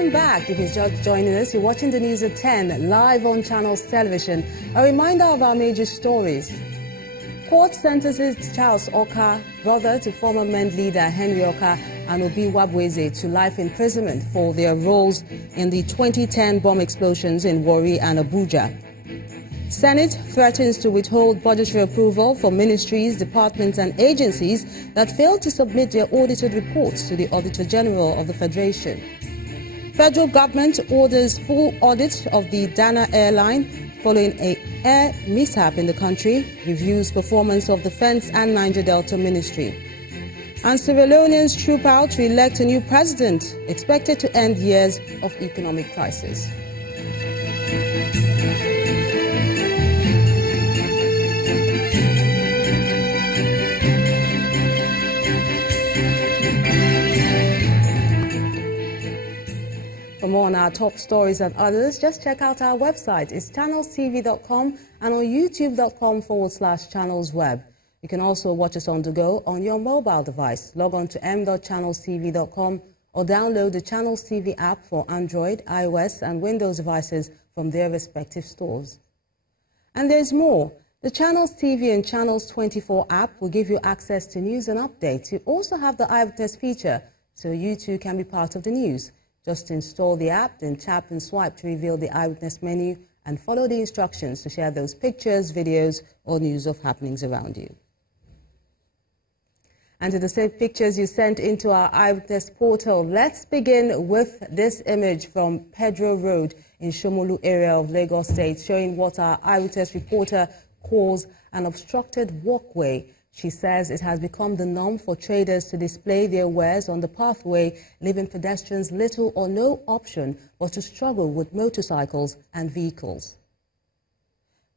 Welcome back. If you're just joining us, you're watching the news at 10 live on Channels Television. A reminder of our major stories. Court sentences Charles Oka, brother to former MEND leader Henry Oka, and Obi Wabweze to life imprisonment for their roles in the 2010 bomb explosions in Warri and Abuja. Senate threatens to withhold budgetary approval for ministries, departments and agencies that failed to submit their audited reports to the Auditor General of the Federation. Federal government orders full audit of the Dana airline following an air mishap in the country, reviews performance of Defense and Niger Delta Ministry. And Sierra Leoneans troop out to elect a new president, expected to end years of economic crisis. For more on our top stories and others, just check out our website. It's channelstv.com and on youtube.com/channelsweb. You can also watch us on the go on your mobile device. Log on to m.channelstv.com or download the Channels TV app for Android, iOS and Windows devices from their respective stores. And there's more. The Channels TV and Channels 24 app will give you access to news and updates. You also have the eyewitness feature, so you too can be part of the news. Just install the app, then tap and swipe to reveal the eyewitness menu and follow the instructions to share those pictures, videos or news of happenings around you. And to the same pictures you sent into our eyewitness portal, let's begin with this image from Pedro Road in Shomolu area of Lagos State, showing what our eyewitness reporter calls an obstructed walkway. She says it has become the norm for traders to display their wares on the pathway, leaving pedestrians little or no option but to struggle with motorcycles and vehicles.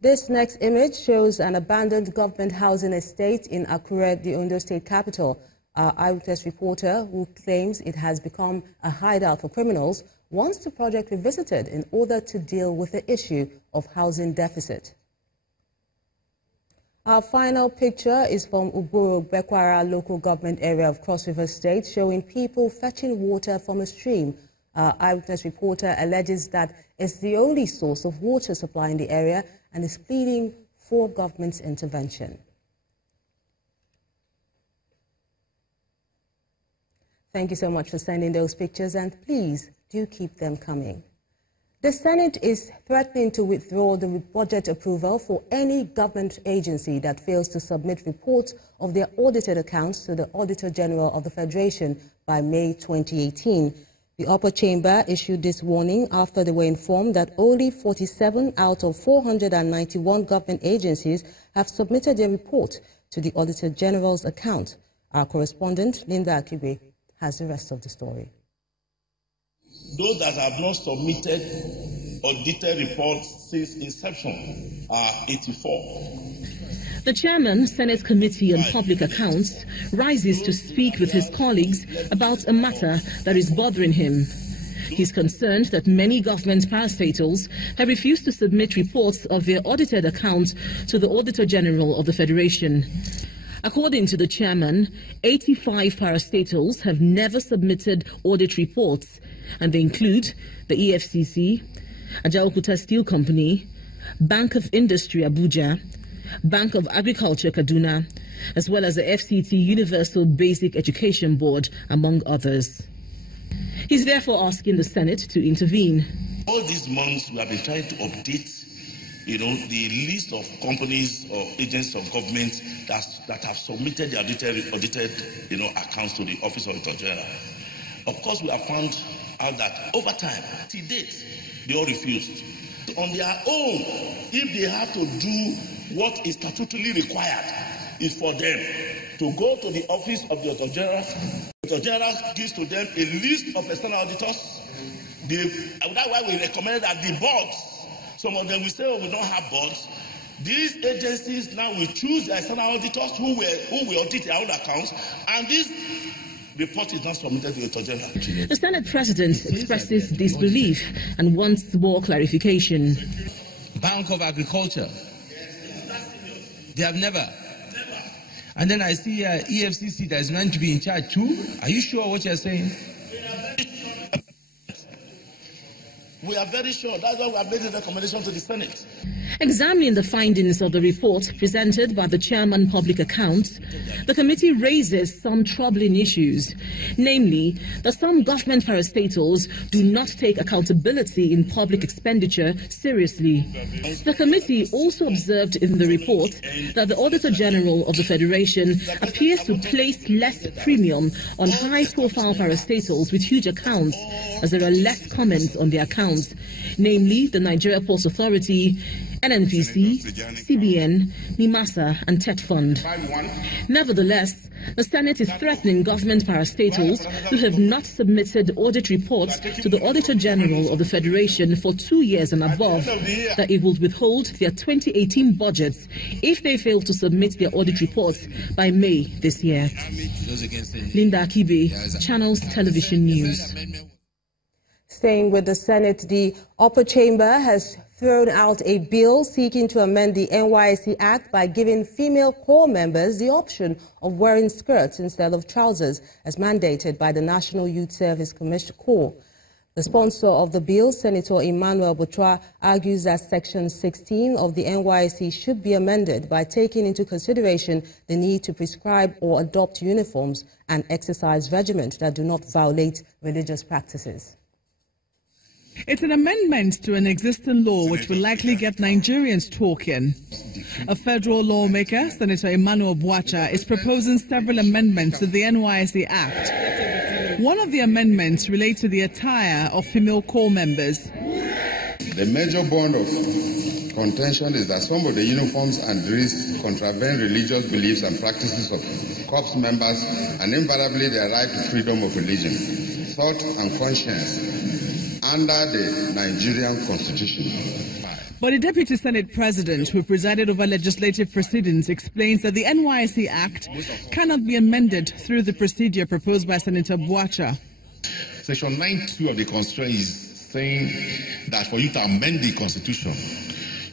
This next image shows an abandoned government housing estate in Akure, the Ondo State capital. Our eyewitness reporter, who claims it has become a hideout for criminals, wants the project revisited in order to deal with the issue of housing deficit. Our final picture is from Uburu Bekwara local government area of Cross River State, showing people fetching water from a stream. Our eyewitness reporter alleges that it's the only source of water supply in the area and is pleading for government's intervention. Thank you so much for sending those pictures, and please do keep them coming. The Senate is threatening to withdraw the budget approval for any government agency that fails to submit reports of their audited accounts to the Auditor General of the Federation by May 2018. The upper chamber issued this warning after they were informed that only 47 out of 491 government agencies have submitted their report to the Auditor General's account. Our correspondent, Linda Akibe, has the rest of the story. Those that have not submitted audited reports since inception are 84. The chairman, Senate Committee on Public Accounts, rises to speak with his colleagues about a matter that is bothering him. He's concerned that many government parastatals have refused to submit reports of their audited accounts to the Auditor General of the Federation. According to the chairman, 85 parastatals have never submitted audit reports, and they include the EFCC, Ajaokuta Steel Company, Bank of Industry Abuja, Bank of Agriculture Kaduna, as well as the FCT Universal Basic Education Board, among others. He's therefore asking the Senate to intervene. All these months we have been trying to update, the list of companies or agents of government that have submitted the audited accounts to the Office of the Auditor General. Of course, we have found out that over time, to date, they all refused. On their own, if they have to do what is statutorily required, is for them to go to the Office of the Auditor General. The Auditor General gives to them a list of external auditors. That's why we recommend that the boards, some of them will say, oh, we don't have boards. These agencies now will choose the external auditors who will audit their own accounts, and this report is not submitted to the Auditor General. The Senate President expresses disbelief and wants more clarification. Bank of Agriculture, they have never. And then I see EFCC that is meant to be in charge too. Are you sure what you're saying? We are very sure. That's why we have made a recommendation to the Senate. Examining the findings of the report presented by the Chairman Public Accounts, the committee raises some troubling issues, namely that some government parastatals do not take accountability in public expenditure seriously. The committee also observed in the report that the Auditor General of the Federation appears to place less premium on high-profile parastatals with huge accounts, as there are less comments on their accounts, namely the Nigeria Ports Authority, NNPC, CBN, NIMASA and TET Fund. Nevertheless, the Senate is threatening government parastatals who have not submitted audit reports to the Auditor General of the Federation for 2 years and above that it will withhold their 2018 budgets if they fail to submit their audit reports by May this year. Linda Akibe, Channels Television News. Staying with the Senate, the upper chamber has thrown out a bill seeking to amend the NYSC Act by giving female corps members the option of wearing skirts instead of trousers, as mandated by the National Youth Service Commission Corps. The sponsor of the bill, Senator Emmanuel Butra, argues that Section 16 of the NYSC should be amended by taking into consideration the need to prescribe or adopt uniforms and exercise regimens that do not violate religious practices. It's an amendment to an existing law which will likely get Nigerians talking. A federal lawmaker, Senator Emmanuel Buacha, is proposing several amendments to the NYSC Act. One of the amendments relates to the attire of female corps members. The major bond of contention is that some of the uniforms and drills contravene religious beliefs and practices of corps members and invariably their right to freedom of religion, thought and conscience under the Nigerian Constitution. But the Deputy Senate President, who presided over legislative proceedings, explains that the NYSC Act cannot be amended through the procedure proposed by Senator Buacha. Section 9.2 of the Constitution is saying that for you to amend the Constitution,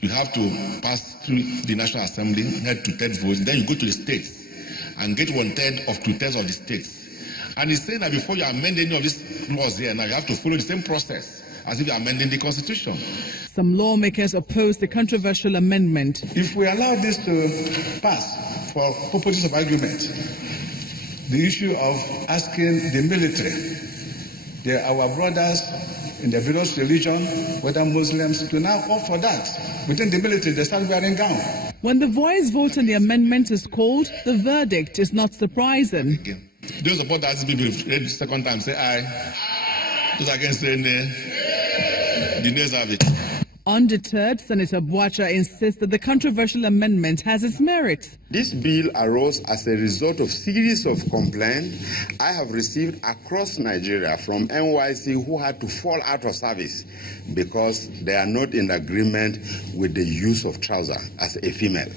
you have to pass through the National Assembly, head to 10 votes, then you go to the states and get 1/3 of 2/3 of the states. And he's saying that before you amend any of these laws here, now you have to follow the same process as if you're amending the Constitution. Some lawmakers oppose the controversial amendment. If we allow this to pass for purposes of argument, the issue of asking the military, our brothers in the various religion, whether Muslims, to now opt for that. Within the military, they start wearing gown. When the voice vote on the amendment is called, the verdict is not surprising. Those support that people read the second time say aye. Those against saying the nays have it. Undeterred, Senator Buacha insists that the controversial amendment has its merit. This bill arose as a result of series of complaints I have received across Nigeria from NYSC who had to fall out of service because they are not in agreement with the use of trousers as a female.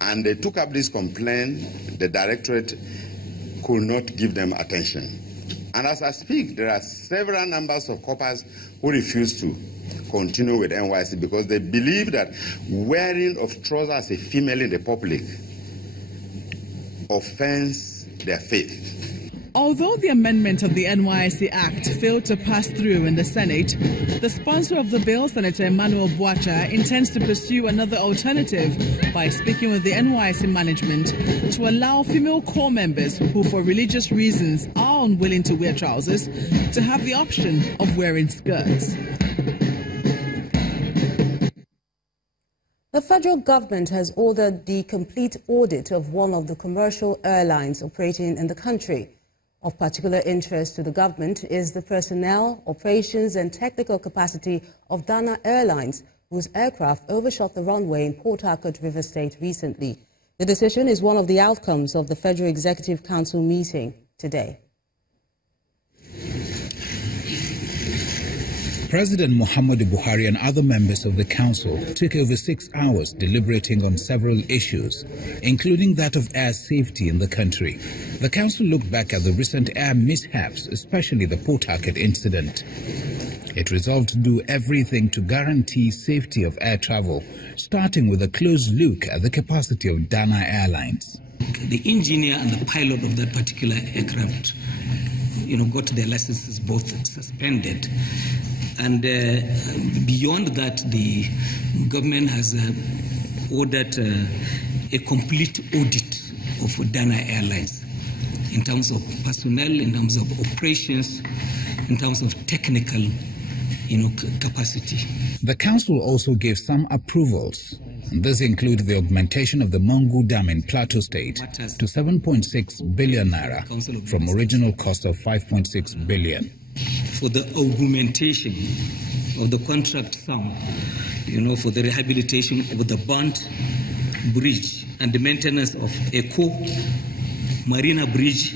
And they took up this complaint. The directorate could not give them attention. And as I speak, there are several numbers of corpers who refuse to continue with NYSC because they believe that wearing of trousers as a female in the public offends their faith. Although the amendment of the NYSC Act failed to pass through in the Senate, the sponsor of the bill, Senator Emmanuel Buacha, intends to pursue another alternative by speaking with the NYSC management to allow female corps members who, for religious reasons, are unwilling to wear trousers to have the option of wearing skirts. The federal government has ordered the complete audit of one of the commercial airlines operating in the country. Of particular interest to the government is the personnel, operations and technical capacity of Dana Airlines, whose aircraft overshot the runway in Port Harcourt, River State recently. The decision is one of the outcomes of the Federal Executive Council meeting today. President Muhammadu Buhari and other members of the council took over 6 hours deliberating on several issues, including that of air safety in the country. The council looked back at the recent air mishaps, especially the Port Harcourt incident. It resolved to do everything to guarantee safety of air travel, starting with a close look at the capacity of Dana Airlines. The engineer and the pilot of that particular aircraft, got their licenses both suspended. And beyond that, the government has ordered a complete audit of Dana Airlines in terms of personnel, in terms of operations, in terms of technical capacity. The council also gave some approvals. This includes the augmentation of the Mongu Dam in Plateau State to 7.6 billion naira from original cost of 5.6 billion. For the augmentation of the contract sum, for the rehabilitation of the Band Bridge and the maintenance of Eco, Marina Bridge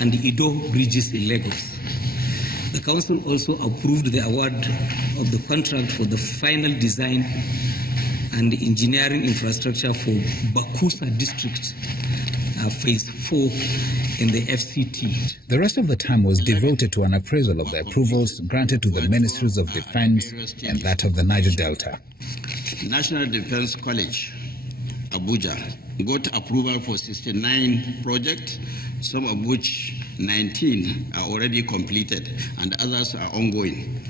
and the Ido bridges in Lagos. The council also approved the award of the contract for the final design and engineering infrastructure for Bakusa district, phase 4 in the FCT. The rest of the time was devoted to an appraisal of the approvals granted to the Ministries of Defense and that of the Niger Delta. National Defense College, Abuja, got approval for 69 projects, some of which 19 are already completed and others are ongoing.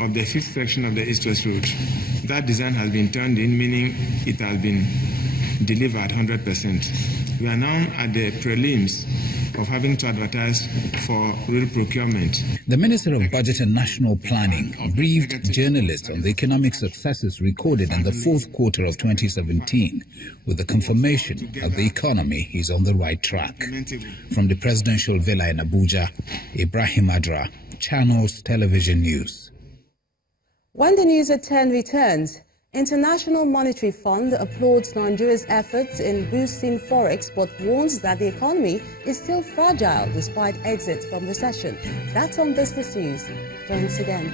Of the fifth section of the East-West Road, that design has been turned in, meaning it has been delivered 100%. We are now at the prelims of having to advertise for real procurement. The Minister of Budget and National Planning briefed journalists on the economic successes recorded in the fourth quarter of 2017, with the confirmation that the economy is on the right track. From the presidential villa in Abuja, Ibrahim Adra, Channels Television News. When the news at 10 returns, International Monetary Fund applauds Nigeria's efforts in boosting forex but warns that the economy is still fragile despite exit from recession. That's on Business News. Join us again.